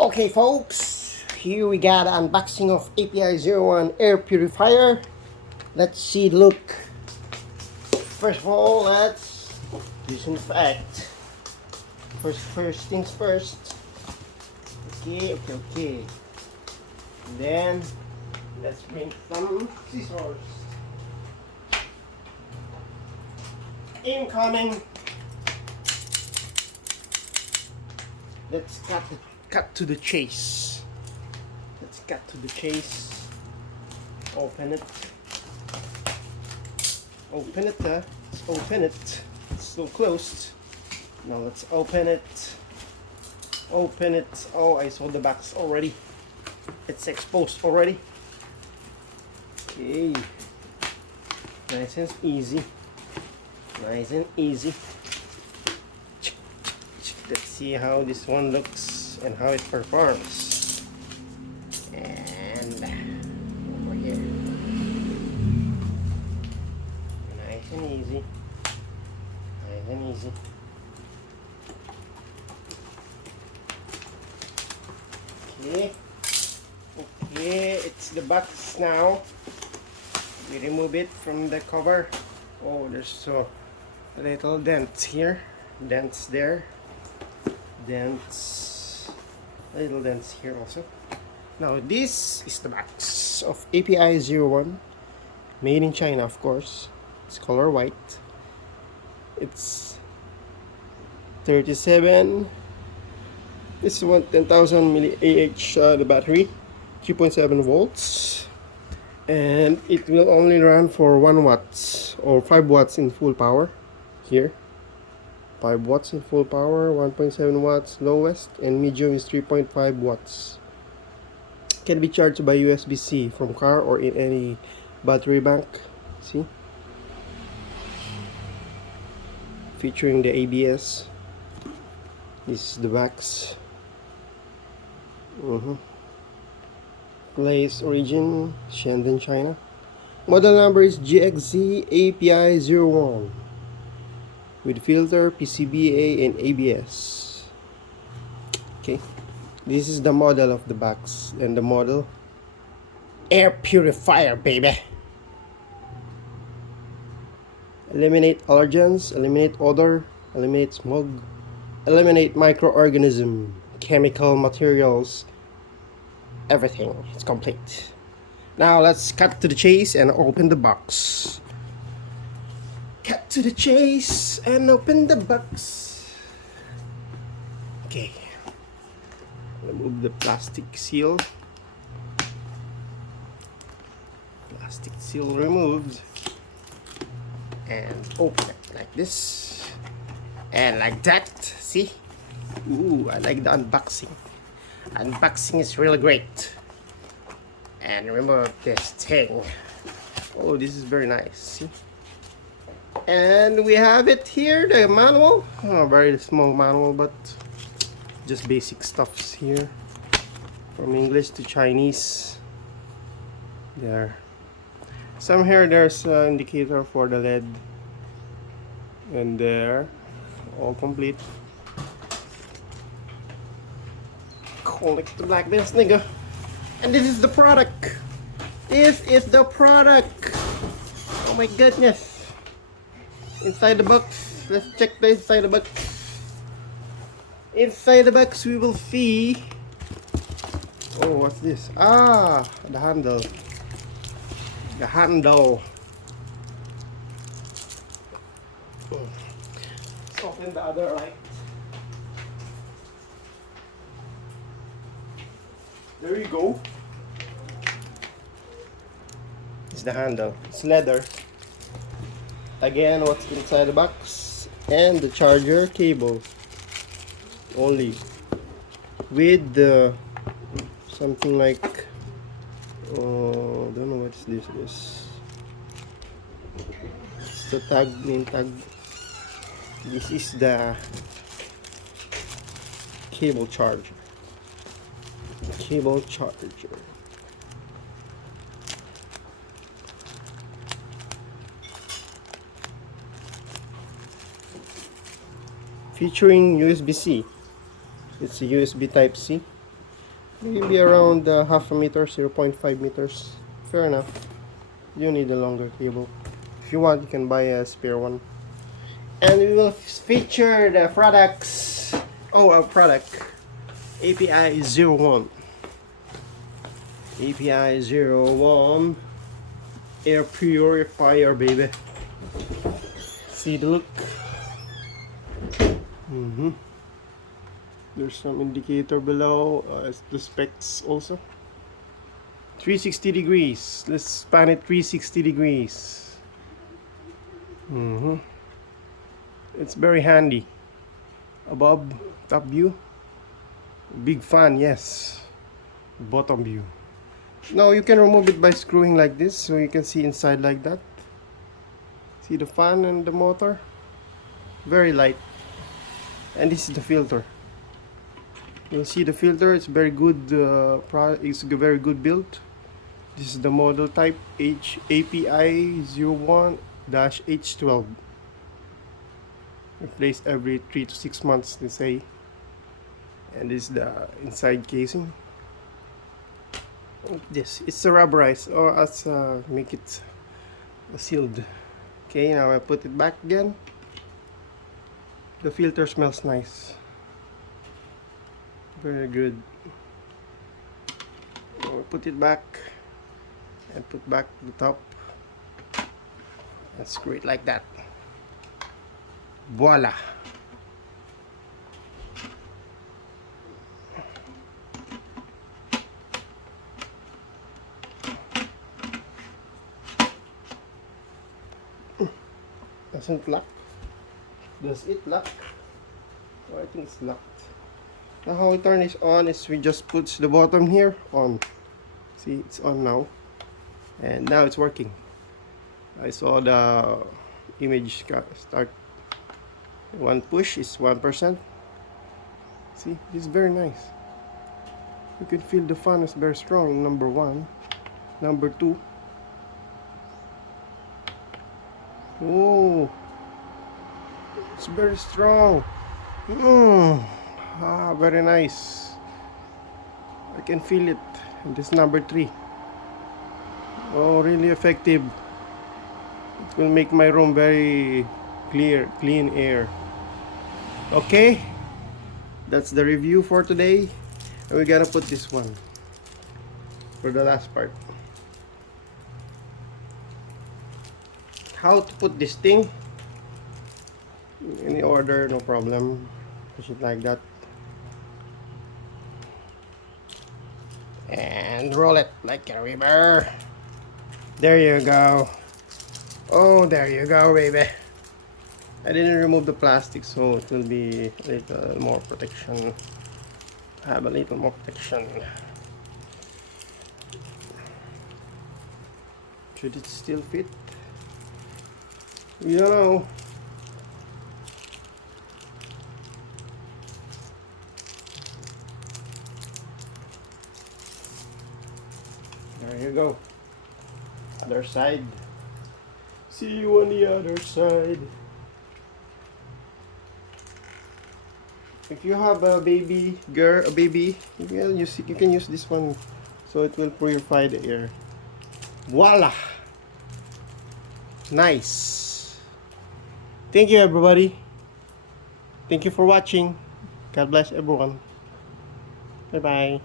Okay folks, here we got an unboxing of AP01 Air Purifier. Let's see the look. First of all, let's disinfect. First things first. Okay. Then let's bring some scissors. Incoming. Let's cut to the chase. Let's cut to the chase. Open it. Open it. Let's open it. It's still closed. Now let's open it. Open it. Oh, I saw the box already. It's exposed already. Okay. Nice and easy. Nice and easy. Let's see how this one looks and how it performs. And over here. Nice and easy. Nice and easy. Okay, it's the box now. We remove it from the cover. Oh, there's a little dents here. Dents there. Dents, little dents here also. Now this is the box of API01, made in China, of course. It's color white. It's 37. This is 10,000 mAh the battery, 3.7 volts, and it will only run for 1 watt or 5 watts in full power. Here 5 watts in full power, 1.7 watts lowest, and medium is 3.5 watts. Can be charged by USB-C from car or in any battery bank. See? Featuring the ABS. This is the box. Place origin, Shenzhen, China. Model number is GXZ API01. With filter, PCBA, and ABS. Okay, this is the model of the box, and the model Air Purifier, baby. Eliminate allergens, eliminate odor, eliminate smog, eliminate microorganism, chemical materials, everything. It's complete. Now let's cut to the chase and open the box. Cut to the chase and open the box. Okay. Remove the plastic seal. Plastic seal removed. And open it like this. And like that. See? Ooh, I like the unboxing. Unboxing is really great. And remove this thing. Oh, this is very nice. See? And we have it here, the manual. Oh, very small manual, but just basic stuffs here. From English to Chinese. There. Some here, there's an indicator for the LED. And there. All complete. Collect the black bins, nigga. And this is the product. This is the product. Oh my goodness. Inside the box, let's check the inside the box. Inside the box we will see. Oh, what's this? Ah, the handle. The handle. Let's open the other light. There you go. It's the handle. It's leather. Again, what's inside the box, and the charger cable only, with the something like don't know what this is. It's the tag, name tag. This is the cable charger. Cable charger. Featuring USB-C. It's a USB Type-C. Maybe around half a meter, 0.5 meters. Fair enough. You need a longer cable. If you want, you can buy a spare one. And we will feature the products. Oh, our product. AP01. AP01 Air Purifier, baby. See the look. There's some indicator below. The specs also. 360 degrees. Let's span it 360 degrees. It's very handy. Above, top view. Big fan, yes. Bottom view. Now you can remove it by screwing like this, so you can see inside like that. See the fan and the motor? Very light. And this is the filter. You'll see the filter. It's very good. It's a very good build. This is the model type API01-H12. Replaced every 3 to 6 months, they say. And this is the inside casing. This it's a rubberized, or as make it sealed. Okay, now I put it back again. The filter smells nice. Very good. I'll put it back and put back the top and screw it like that. Voila! Doesn't lock. Does it lock? Oh, I think it's locked. Now how we turn this on is we just put the bottom here on. See, it's on now. And now it's working. I saw the image start. One push is 1%. See, this is very nice. You can feel the fan is very strong, number one. Number two. Oh, it's very strong. Very nice. I can feel it. And this number 3. Oh, really effective. It will make my room very clean air. Okay, that's the review for today. And we gotta put this one for the last part. How to put this thing? Any order, no problem. Push it like that. And roll it like a river. There you go. Oh, there you go, baby. I didn't remove the plastic, so it will be a little more protection. Have a little more protection. Should it still fit? You know. There you go. Other side. See you on the other side. If you have a baby girl, a baby, you can use this one, so it will purify the air. Voila! Nice. Thank you, everybody. Thank you for watching. God bless everyone. Bye bye.